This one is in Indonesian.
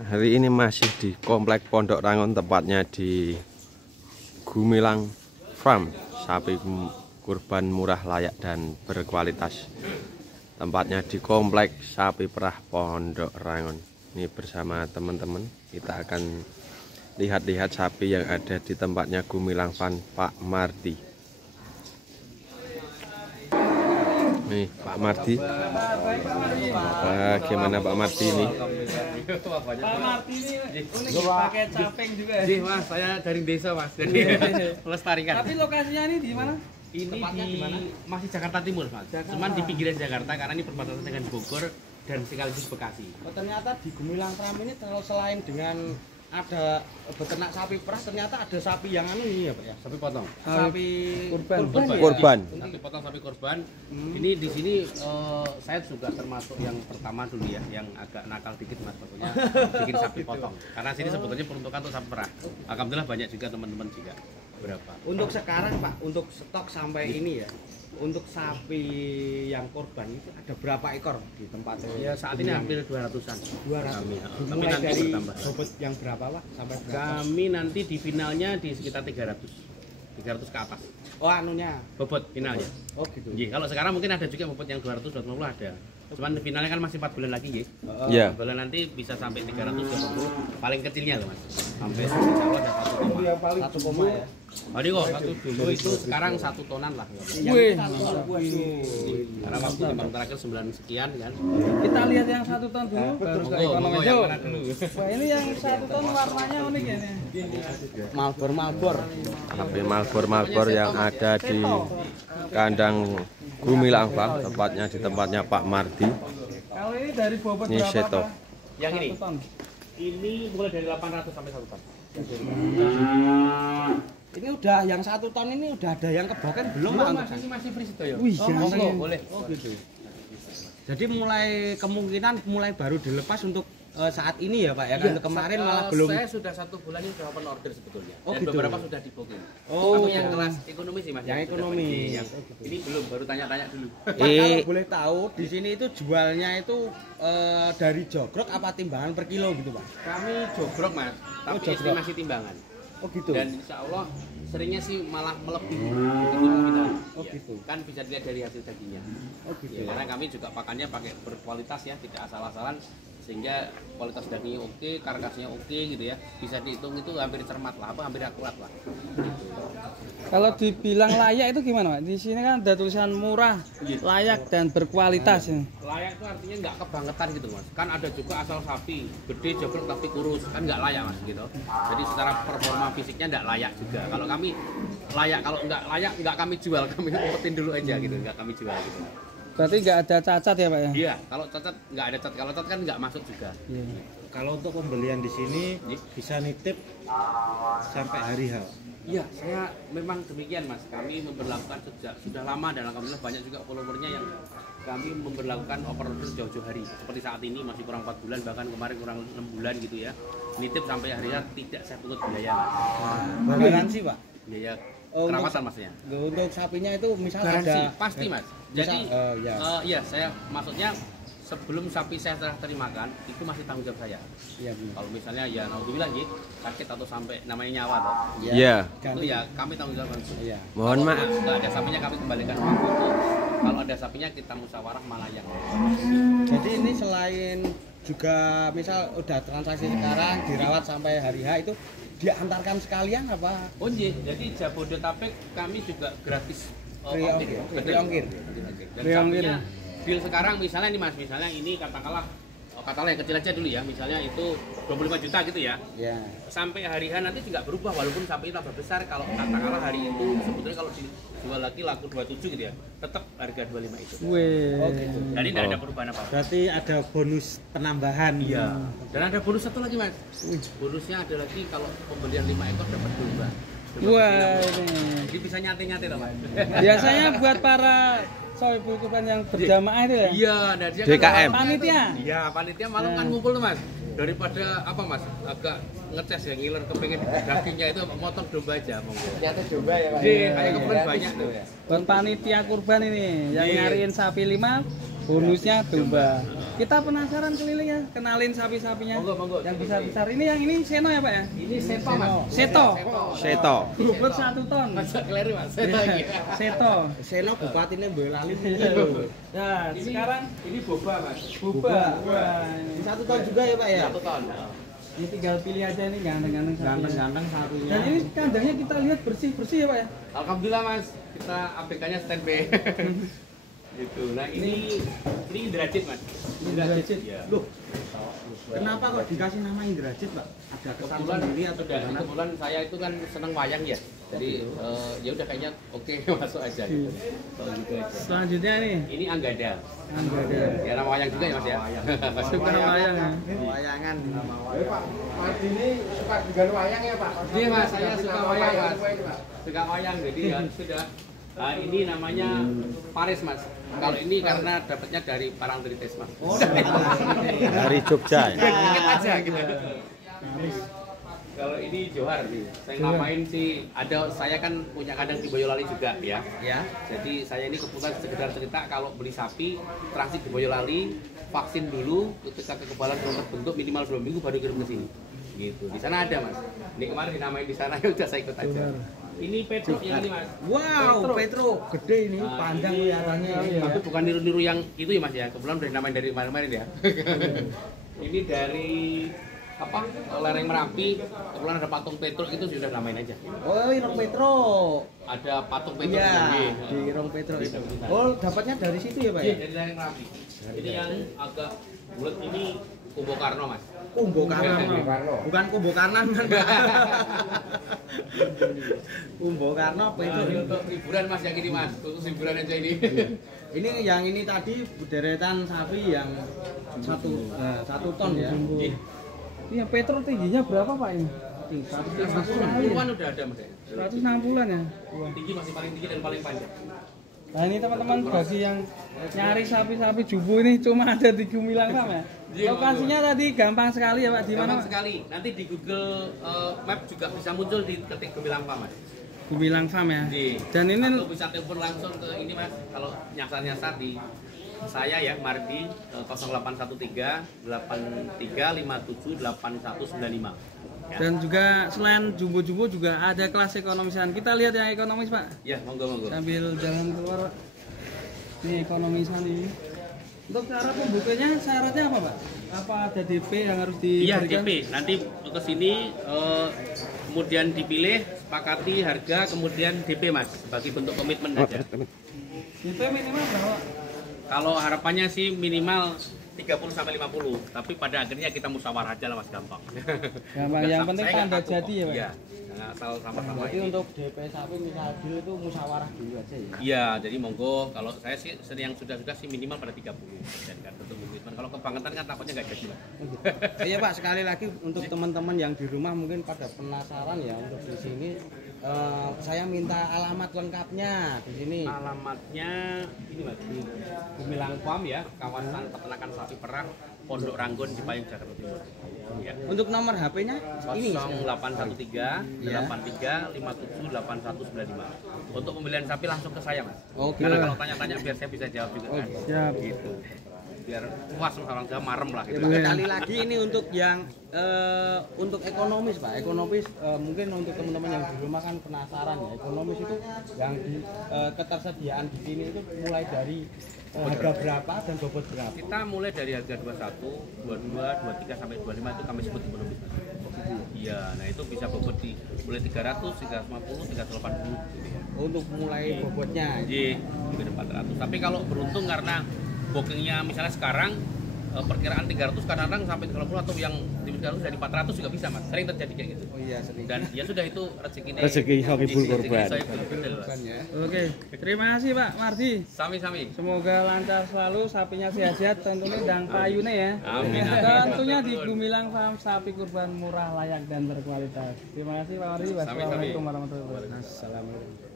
Hari ini masih di Komplek Pondok Rangon, tepatnya di Gumilang Farm. Sapi kurban murah, layak dan berkualitas. Tempatnya di Komplek Sapi Perah Pondok Rangon. Ini bersama teman-teman kita akan lihat-lihat sapi yang ada di tempatnya Gumilang Farm Pak Mardi. Nih Pak Mardi. Bagaimana Pak Mardi ini? Pak Mardi ini pakai caping juga ya? Mas, saya dari desa Mas, jadi melestarikan. Tapi lokasinya ini di mana? Ini masih Jakarta Timur Mas, cuman di pinggiran Jakarta karena ini perbatasan dengan Bogor dan sekaligus Bekasi. Oh, ternyata di Gumilang Farm ini selain dengan ada beternak sapi perah, ternyata ada sapi yang ini ya Pak ya, sapi potong, sapi kurban. Sapi potong, sapi kurban. Ini di sini saya juga termasuk yang pertama dulu ya, yang agak nakal dikit Mas, pokoknya bikin sapi potong. Karena sini sebetulnya peruntukan untuk sapi perah. Alhamdulillah banyak juga teman-teman juga. Berapa? Untuk sekarang Pak, untuk stok sampai ini ya, untuk sapi yang korban itu ada berapa ekor di tempat? Ya saat ini hampir 200-an. 200. Tapi nanti dari bobot yang berapa Pak? Sampai berapa? Kami nanti di finalnya di sekitar 300 ke atas. Oh anunya? Bobot finalnya. Oh gitu. Jadi, kalau sekarang mungkin ada juga bobot yang 200, 250 ada. Cuman finalnya kan masih 4 bulan lagi ya. Iya. 4 bulan nanti bisa sampai 350 paling kecilnya loh Mas. Sampai insya Allah ada 1 koma ya. Tadi kok dulu itu sekarang 1 tonan lah. Wih. Karena waktu timbang terakhir 9 sekian kan. Kita lihat yang 1 ton dulu baru ke ekonomi dulu. Wah, ini yang 1 ton warnanya unik ya nih. Malbor. Sapi malbor yang ada di kandang Gumilang Farm, tepatnya di tempatnya Pak Mardi. Kalau ini dari bobot ini berapa seto. Pak? Yang ini? Ini mulai dari 800 sampai 1 ton. Ini udah yang 1 ton ini udah ada yang keboken belum Mas? Ini masih free ya? Wih, boleh. Oh gitu. Jadi kemungkinan mulai baru dilepas untuk saat ini ya Pak ya, kan kemarin malah belum. Saya sudah 1 bulan ini sudah open order sebetulnya. Oh, dan gitu. Beberapa sudah di booking. Oh, tapi yang kelas ekonomi sih Mas. Yang ekonomi. Ini belum, baru tanya-tanya dulu. Kalau boleh tahu di sini itu jualnya itu dari jogrok apa timbangan per kilo gitu Pak? Kami jogrok Mas, tapi estimasi timbangan. Oh gitu. Dan insya Allah seringnya sih malah melebihi kita. Oh gitu. Kan bisa dilihat dari hasil dagingnya. Oh gitu. Ya, karena kami juga pakannya pakai berkualitas ya, tidak asal-asalan, sehingga kualitas dagingnya oke, karkasnya oke gitu ya. Bisa dihitung itu hampir cermat lah, hampir akurat lah. Gitu. Kalau dibilang layak itu gimana Pak? Di sini kan ada tulisan murah, layak dan berkualitas. Layak itu artinya nggak kebangetan gitu Mas. Kan ada juga asal sapi gede jogrok tapi kurus, kan nggak layak Mas gitu. Jadi secara performa fisiknya nggak layak juga. Kalau kami layak, kalau nggak layak nggak kami jual, kami umpetin dulu aja gitu, nggak kami jual gitu. Berarti nggak ada cacat ya Pak ya? Iya, kalau cacat nggak ada cacat, kalau cacat kan nggak masuk juga. Iya. Kalau untuk pembelian di sini bisa nitip sampai hari H. Iya, saya memang demikian Mas. Kami memberlakukan sejak sudah lama dan alhamdulillah banyak juga followernya yang kami memberlakukan order jauh-jauh hari. Seperti saat ini masih kurang 4 bulan, bahkan kemarin kurang 6 bulan gitu ya. Nitip sampai hari H tidak saya pungut biaya Mas. Garansi Pak? Biaya perawatan Masnya. Untuk sapinya itu misal Garansi ada pasti Mas. Jadi iya saya maksudnya sebelum sapi saya telah terimakan itu masih tanggung jawab saya. Iya. Kalau misalnya ya naudzubillah sakit atau sampai namanya nyawa toh. Iya. Itu ya kami tanggung jawab langsung. Iya. Mohon maaf. Kalau ada sapinya kami kembalikan uang itu. Kalau ada sapinya kita musyawarah mana yang. Jadi ini selain juga misal udah transaksi sekarang dirawat sampai hari H itu diantarkan sekalian apa? Oh iya, jadi Jabodetabek kami juga gratis ongkir. Dan sapinya deal sekarang misalnya nih Mas, misalnya ini katakanlah yang kecil aja dulu ya, misalnya itu 25 juta gitu ya. Iya. Sampai hari H nanti juga berubah walaupun sapi tambah besar. Kalau katakanlah hari itu sebetulnya kalau dijual lagi laku 27 gitu ya, tetap harga 25 itu. Wih. Oh gitu. Jadi tidak ada perubahan apa-apa. Berarti ada bonus penambahan. Iya. Dan ada bonus satu lagi Mas. Bonusnya ada lagi kalau pembelian 5 ekor dapat domba. Wah ini. Jadi bisa nyate-nyate loh Mas. Biasanya buat para sapi kurban yang berjamaah itu ya? Iya, dan dia DKM. kan Panitia? Iya, panitia malam kan ngumpul tuh Mas. Daripada apa Mas, agak ngetes ya, ngiler kepengen dagingnya itu motor domba aja. Ternyata domba ya Pak. Iya, kayak kemarin banyak tuh ya. Buat panitia kurban ini, yang nyariin sapi 5, bonusnya domba. Kita penasaran keliling ya, kenalin sapi-sapinya. Monggo. Yang besar-besar ini, yang ini seno ya Pak ya? Ini seto Mas. Seto. Seto. Bobot 1 ton. Masa keliru Mas. Seto iki. Seto. Seno bupatine Boyolali. Nah, sekarang ini boba Mas. boba. Wah, Di ini 1 ton juga ya Pak ya? 1 ton. ini tinggal pilih aja ini ganteng-ganteng sapinya. Ganteng-ganteng satunya. Dan ini kandangnya kita lihat bersih-bersih ya Pak ya? Alhamdulillah Mas, kita APK-nya standby. Gitu. Nah, ini Indrajit Mas. Indrajit. Ya. Loh, kenapa kok dikasih nama Indrajit Pak? Ada kesan sendiri atau gimana? Kebetulan saya itu kan seneng wayang ya. Jadi ya udah kayaknya oke masuk aja gitu. Kalau gitu aja. Selanjutnya nih, Ini Anggada. Anggada. Ya nama wayang juga ya Mas ya. Suka wayang ya? Wayangan. Pak Mardi ini suka dengan wayang ya Pak? Iya Mas, saya suka wayang Mas. Suka wayang jadi ya sudah. Nah, ini namanya Paris Mas. Kalau ini karena dapatnya dari Parangtritis Mas. Oh, Dari Jogja ya. Dikit aja gitu. Kalau ini Johar nih, saya ngapain sih? Saya kan punya kandang di Boyolali juga ya. ya. Jadi saya ini kebetulan sekedar cerita kalau beli sapi transit di Boyolali, vaksin dulu, ketika kekebalan belum terbentuk minimal 2 minggu baru kirim ke sini. Gitu. Di sana ada Mas. Ini kemarin dinamain di sana ya udah saya ikut aja. Ini Petro yang ini Mas. Wow, Petro gede ini, Nah, panjang ini- kelihatannya. Tapi bukan niru-niru yang itu ya Mas ya. Kebetulan udah dinamain dari kemarin-kemarin ya. Ini dari apa? Lereng Merapi. Kebetulan ada patung Petro itu sudah namain aja. Oh, Irong Petro. Ada patung Petro Iya, di di Irong Petro itu. Oh, dapatnya dari situ ya Pak Iya, ya? dari Lereng Merapi. Ini yang agak bulat ini Kumbo Karno Mas. Kumbo Karno. Bukan Kumbo Kanan kan? Kumbo Karno Petro. Ini untuk hiburan Mas yang ini Mas. Khusus hiburan aja ini. Ini yang ini tadi deretan sapi yang 1 ton ya. Ih, Ini yang Petro tingginya berapa Pak ini? 160-an udah ada Mas. 160-an ya? Tinggi masih paling tinggi dan paling panjang. Nah ini teman-teman bagi yang nyari sapi-sapi jubu ini cuma ada di Gumilang Farm ya? Iya, Lokasinya tadi gampang sekali ya Pak, di Gampang mana? sekali. Nanti di Google Map juga bisa muncul di ketik Gemilang Farm Mas. Gumilang Farm ya? Iya. Dan ini Atau bisa telepon langsung ke ini Mas. Kalau nyasar-nyasar di saya ya Mardi 0813 8357 8195. Ya. dan juga selain jumbo-jumbo juga ada kelas ekonomisan. Kita lihat yang ekonomis Pak, Ya, monggo. sambil jalan keluar Pak. Ini ekonomisan ini. Untuk cara pembukanya syaratnya apa Pak? Apa ada DP yang harus Iya, diberikan? DP. Nanti ke sini kemudian dipilih, sepakati harga, kemudian DP Mas, sebagai bentuk komitmen aja. DP minimal berapa? Kalau harapannya sih minimal 30 sampai 50, tapi pada akhirnya kita musyawarah aja lah Mas, gampang. Gampang, yang penting Saya nggak tanda takut jadi kok. ya Pak? Iya, nggak asal sama-sama Berarti ini. untuk DP sapi misal deal itu musyawarah dulu aja ya. Iya, jadi monggo. Kalau saya sih yang sudah sih minimal pada 30. Dan kan tentu komitmen. Kalau kebangetan kan takutnya nggak jadi Mas. Iya Pak, sekali lagi untuk teman-teman yang di rumah mungkin pada penasaran ya untuk di sini saya minta alamat lengkapnya di sini. Alamatnya ini Mas, di Gumilang Farm ya, kawasan peternakan sapi perah, Pondok Ranggon, Cipayung, Jakarta Timur. Ya. Untuk nomor HP-nya ini 0813 83 57 8195. Untuk pembelian sapi langsung ke saya Mas. Oke. Karena kalau tanya-tanya biar saya bisa jawab juga kan. Siap. Gitu. Biar puas orang Jawa marem lah Ya, gitu. Pak, sekali lagi ini untuk yang untuk ekonomis Pak. Ekonomis mungkin untuk teman-teman yang di rumah kan penasaran ya. Ekonomis itu yang di ketersediaan di sini itu mulai dari harga berapa dan bobot berapa? Kita mulai dari harga 21, 22, 23 sampai 25 itu kami sebut ekonomis. Iya, nah itu bisa bobot di mulai 300, 350, 380 gitu ya. Untuk mulai bobotnya. Iya, mungkin 400. Tapi kalau beruntung karena bookingnya misalnya sekarang perkiraan 300 kadang-kadang sampai 30 atau yang di 300 dari 400 juga bisa Mas. Sering terjadi kayak gitu. Oh iya sering. Dan ya sudah itu rezeki Sohibul Qurban. Ya. Oke, terima kasih Pak Mardi. Sami-sami. Semoga lancar selalu, sapinya sehat-sehat, tentunya dan payune ya. Amin. Tentunya di Gumilang Farm sapi kurban murah, layak dan berkualitas. Terima kasih Pak Mardi. Wassalamualaikum warahmatullahi wabarakatuh. Assalamualaikum.